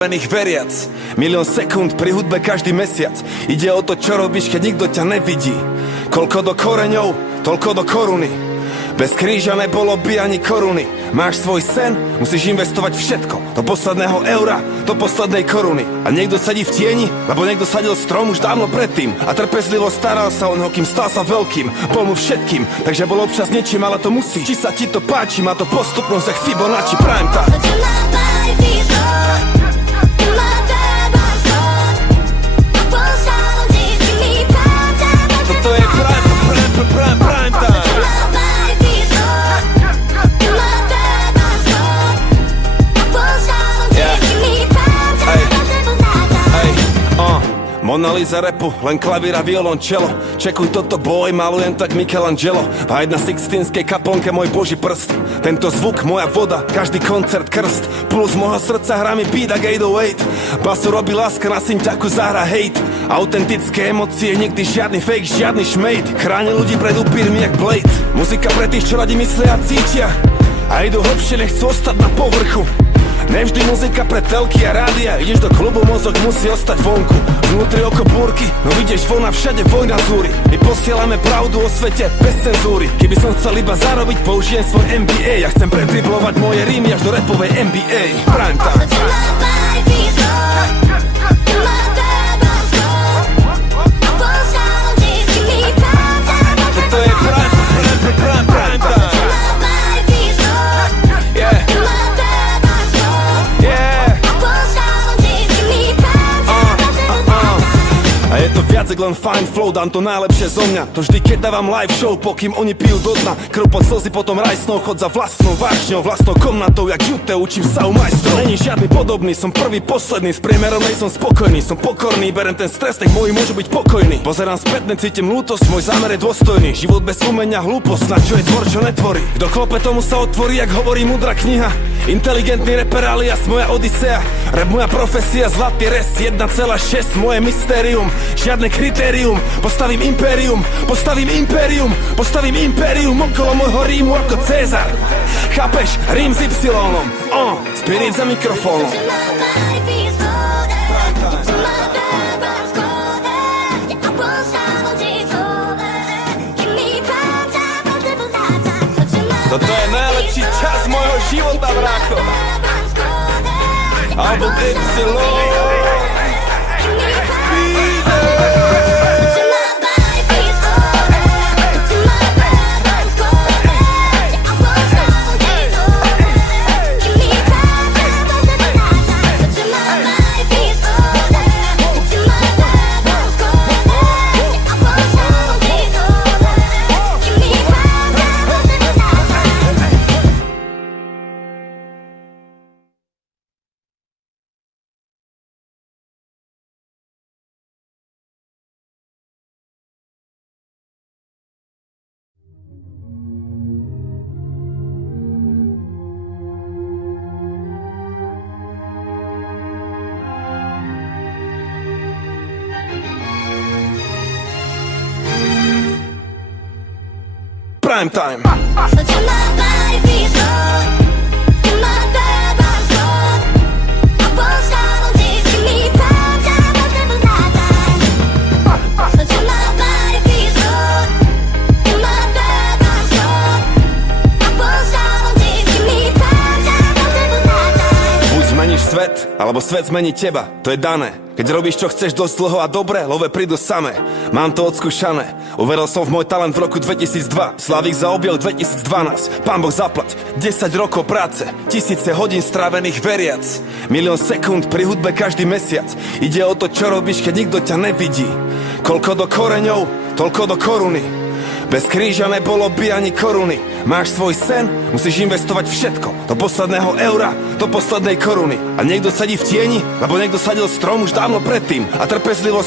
Veriac, milión sekúnd pri hudbe každý mesiac. Ide o to, čo robíš, keď nikto ťa nevidí. Koľko do koreňov, toľko do koruny. Bez kríža nebolo by ani koruny. Máš svoj sen, musíš investovať všetko. Do posledného eura, do poslednej koruny. A niekto sedí v tieni, lebo niekto sadil strom už dávno predtým. A trpezlivo staral sa o neho, kým stal sa veľkým. Bol mu všetkým, takže bol občas niečím, ale to musí. Či sa ti to páči, má to postupnosť jak Fibonacci Prime Time. To je prime time. Mona Lisa rapu, len klavír a violončelo. Čekuj toto boj, malujem tak Michelangelo. A na Sixtínskej kaplnke môj boží prst. Tento zvuk, moja voda, každý koncert krst. Plus môjho srdca hrá mi beat ak 808. Basu robí láska, na synťaku zahra hate. Autentické emócie, nikdy žiadny fake, žiadny šmejt. Chráni ľudí pred upírmi jak Blade. Muzika pre tých, čo radi myslia a cítia a idú hlbšie, nechcú ostať na povrchu. Nevždy muzika pre telky a rádia. Ideš do klubu, mozog musí ostať vonku. Vnútri oko búrky, no vidíš von a všade vojna zúri. My posielame pravdu o svete bez cenzúry. Keby som chcel iba zarobiť, použijem svoj MBA. Ja chcem predriblovať moje rímy až do rapovej NBA. Prime time. To je prime time. A je to viac len fine flow, dám to najlepšie zo mňa. To vždy, keď dávam live show, pokým oni pijú do dna. Krv pod slzy, potom rajsnou, chod za vlastnou vášňou, vlastnou komnatou, jak žute, učím sa u majstrov. Není žiadny podobný, som prvý, posledný, s priemerom nej som spokojný, som pokorný, berem ten stres, nech moji môžu byť pokojní. Pozerám späť, necítim lútosť, môj zámer je dôstojný. Život bez umenia, hlúposť, na čo je tvor, čo netvorí. Kto klope, tomu sa otvorí, jak hovorí múdra kniha. Inteligentný reper alias moja odisea. Rap moja profesia, zlatý res, 1,6, moje mystérium. Žiadne kritérium, postavím impérium, okolo môjho rímu ako Cezar. Chápeš? Rím s Y-om, Spirit za mikrofónom. Toto je najlepší čas môjho života, brácho. Album Y. Prime time. Buď zmeníš svet, alebo svet zmení teba. To je dané. Keď robíš, čo chceš dosť dlho a dobre, love prídu samé. Mám to odskúšané. Uveril som v môj talent v roku 2002. Slavík zaobjel 2012. Pán Boh zaplať. 10 rokov práce, tisíce hodín strávených veriac. Milión sekúnd pri hudbe každý mesiac. Ide o to, čo robíš, keď nikto ťa nevidí. Koľko do koreňov, toľko do koruny. Bez kríža nebolo by ani koruny. Máš svoj sen, musíš investovať všetko. Do posledného eura, do poslednej koruny. A niekto sedí v tieni, lebo niekto sadil strom už dávno predtým. A trpezlivo